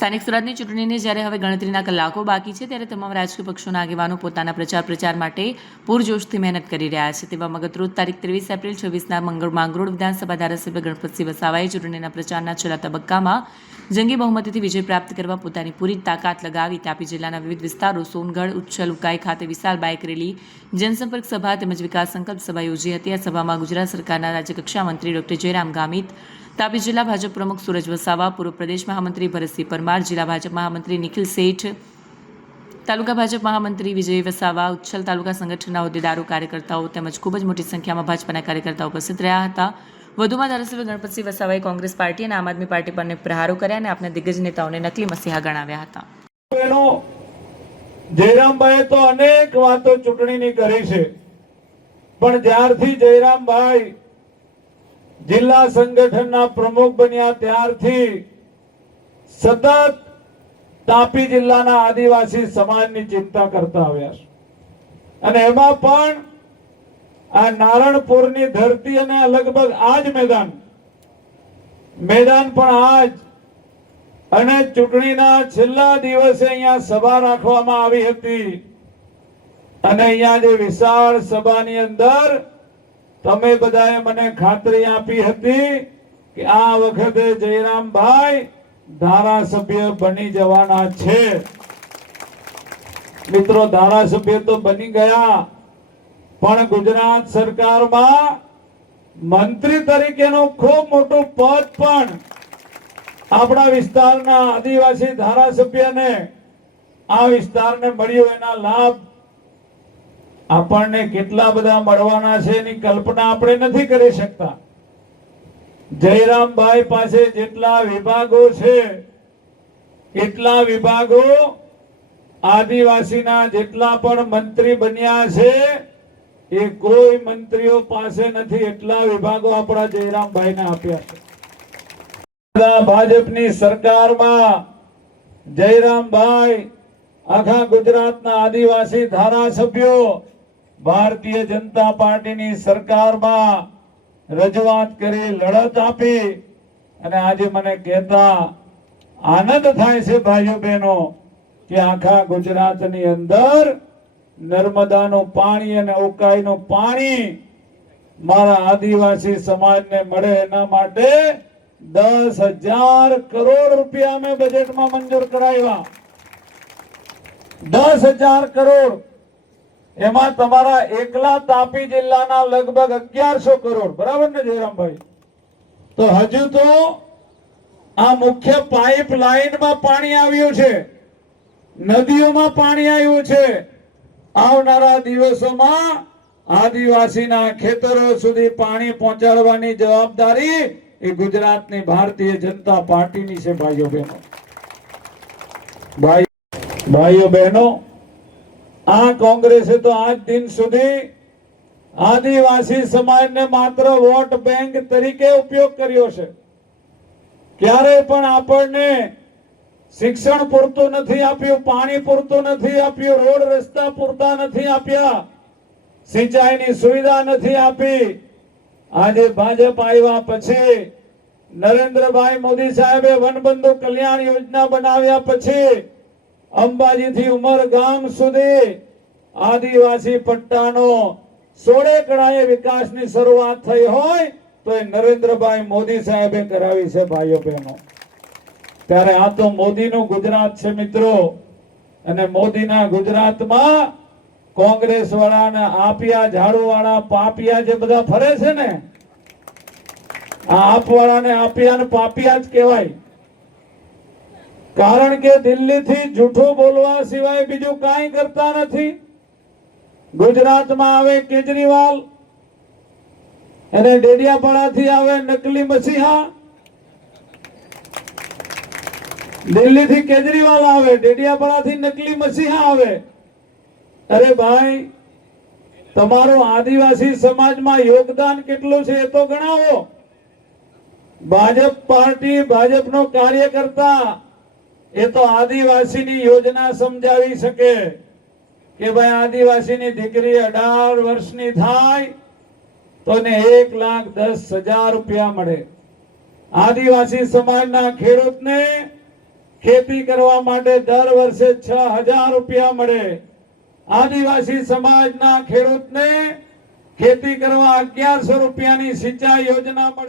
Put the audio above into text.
સ્થાનિક સ્વરાજની ચૂંટણીને જ્યારે હવે ગણતરીના કલાકો બાકી છે ત્યારે તમામ રાજકીય પક્ષોના આગેવાનો પોતાના પ્રચાર માટે પૂરજોશથી મહેનત કરી રહ્યા છે. તેવામાં ગતરોજ તારીખ 23 એપ્રિલ 26ના માંગરોળ વિધાનસભા ધારાસભ્ય ગણપતસિંહ વસાવાએ ચૂંટણીના પ્રચારના છેલ્લા તબક્કામાં જંગી બહુમતીથી વિજય પ્રાપ્ત કરવા પોતાની પૂરી તાકાત લગાવી તાપી જિલ્લાના વિવિધ વિસ્તારો સોનગઢ, ઉચ્છલ, ઉકાઈ ખાતે વિશાળ બાઇક રેલી, જનસંપર્ક સભા તેમજ વિકાસ સંકલ્પ સભા યોજી હતી. આ સભામાં ગુજરાત સરકારના રાજ્યકક્ષા મંત્રી ડોક્ટર જયરામ ગામિત, તાપી જિલ્લા ભાજપ પ્રમુખ સુરજ વસાવા, પૂર્વ પ્રદેશ મહામંત્રી ભરતસિંહ પરમાર, જિલ્લા ભાજપ મહામંત્રી નિખિલ શેઠ, તાલુકા ભાજપ મહામંત્રી વિજય વસાવા, ઉચ્છલ તાલુકા સંગઠનના હોદ્દેદારો, કાર્યકર્તાઓ તેમજ ખૂબ જ મોટી સંખ્યામાં ભાજપાના કાર્યકર્તાઓ ઉપસ્થિત રહ્યા હતા. વધુમાં ધારાસભ્ય ગણપતસિંહ વસાવાએ કોંગ્રેસ પાર્ટી અને આમ આદમી પાર્ટી પર પ્રહારો કર્યા અને આપના દિગ્ગજ નેતાઓને નકલી મસીહા ગણાવ્યા હતા. જયરામભાઈએ તો અનેક વાતો ચૂંટણીની કરી છે, પણ જ્યારથી જયરામભાઈ જિલ્લા સંગઠનના પ્રમુખ બન્યા ત્યારથી સતત તાપી જિલ્લાના આદિવાસી સમાજની ચિંતા કરતા આવ્યા છે. અને એમાં પણ આ નારણપુરની ધરતી અને લગભગ આ જ મેદાન પણ આ જ અને ચૂંટણીના છેલ્લા દિવસે અહીંયા સભા રાખવામાં આવી હતી. અને અહીંયા જે વિશાળ સભાની અંદર તમે બધાએ મને ખાતરી આપી હતી કે આ વખતે જયરામભાઈ ધારાસભ્ય બની જવાના છે. મિત્રો, ધારાસભ્ય તો બની ગયા, પણ ગુજરાત સરકારમાં મંત્રી તરીકેનું ખૂબ મોટું પદ પણ આપણા વિસ્તારના આદિવાસી ધારાસભ્યને આ વિસ્તારને મળ્યું. એના લાભ આપણને કેટલા બધા મળવાના છે એની કલ્પના આપણે નથી કરી શકતા. જયરામભાઈ પાસે જેટલા વિભાગો છે એટલા વિભાગો આદિવાસીના જેટલા પણ મંત્રી બન્યા છે એ કોઈ મંત્રીઓ પાસે નથી. એટલા વિભાગો આપણા જયરામભાઈને આપ્યા છે. ભાજપની સરકારમાં જયરામભાઈ આખા ગુજરાતના આદિવાસી ધારાસભ્યો ભારતીય જનતા પાર્ટીની સરકારમાં રજૂઆત કરી, લડત આપી. અને આજે મને કહેતા આનંદ થાય છે ભાઈઓ બહેનો કે આખા ગુજરાતની અંદર નર્મદાનું પાણી અને ઉકાઈનું પાણી મારા આદિવાસી સમાજને મળે એના માટે 10,000 કરોડ રૂપિયા મેં બજેટમાં મંજૂર કરાવ્યા. 10,000 કરોડ. એમાં તમારા એકલા તાપી જિલ્લાના લગભગ 1100 કરોડ. બરાબર ને જયરામભાઈ? તો હજુ તો આ મુખ્ય પાઇપ લાઈનમાં પાણી આવ્યું છે, નદીઓમાં પાણી આવ્યું છે. આવનારા દિવસોમાં આદિવાસીના ખેતરો સુધી પાણી પહોંચાડવાની જવાબદારી એ ગુજરાતની ભારતીય જનતા પાર્ટીની છે. ભાઈઓ બહેનો, આ કોંગ્રેસે તો આજ દિન સુધી આદિવાસી સમાજને માત્ર વોટ બેંક તરીકે ઉપયોગ કર્યો છે. ક્યારેય પણ આપણને શિક્ષણ પૂરતું નથી આપ્યું, પાણી પૂરતું નથી આપ્યું, રોડ રસ્તા પૂરતા નથી આપ્યા, સિંચાઈની સુવિધા નથી આપી. આજે ભાજપ આવ્યા પછી નરેન્દ્રભાઈ મોદી સાહેબે વનબંધુ કલ્યાણ યોજના બનાવ્યા પછી અંબાજીથી ઉમરગામ સુધી આદિવાસી પટ્ટાનો 16 કળાએ વિકાસની શરૂઆત થઈ હોય તો એ નરેન્દ્રભાઈ મોદી સાહેબે કરાવી છે. ભાઈઓ બહેનો, ત્યારે આ તો મોદીનું ગુજરાત છે મિત્રો. અને મોદીના ગુજરાતમાં કોંગ્રેસ વાળા, આપિયા, ઝાડુ વાળા, પાપિયા જે બધા ફરે છે ને, આ આપ વાળાને આપિયા ને પાપિયા જ કહેવાય. કારણ કે દિલ્હીથી જૂઠું બોલવા સિવાય બીજું કાંઈ કરતા નથી. ગુજરાતમાં આવે કેજરીવાલ, અને ડેડિયાપાડાથી આવે નકલી મસીહા. દિલ્હીથી કેજરીવાલ આવે, ડેડિયાપાડાથી નકલી મસીહા આવે. અરે ભાઈ, તમારું આદિવાસી સમાજમાં યોગદાન કેટલું છે એ તો ગણાવો. ભાજપ પાર્ટી, ભાજપનો કાર્યકર્તા એ તો આદિવાસીની યોજના સમજાવી શકે કે ભાઈ આદિવાસીની દીકરી 18 વર્ષની થાય તો ને 1,10,000 રૂપિયા મળે. આદિવાસી સમાજના ખેડૂતને ખેતી કરવા માટે દર વર્ષે 6,000 રૂપિયા મળે. આદિવાસી સમાજના ખેડૂતને ખેતી કરવા 1100 રૂપિયાની સિંચાઈ યોજના મળે.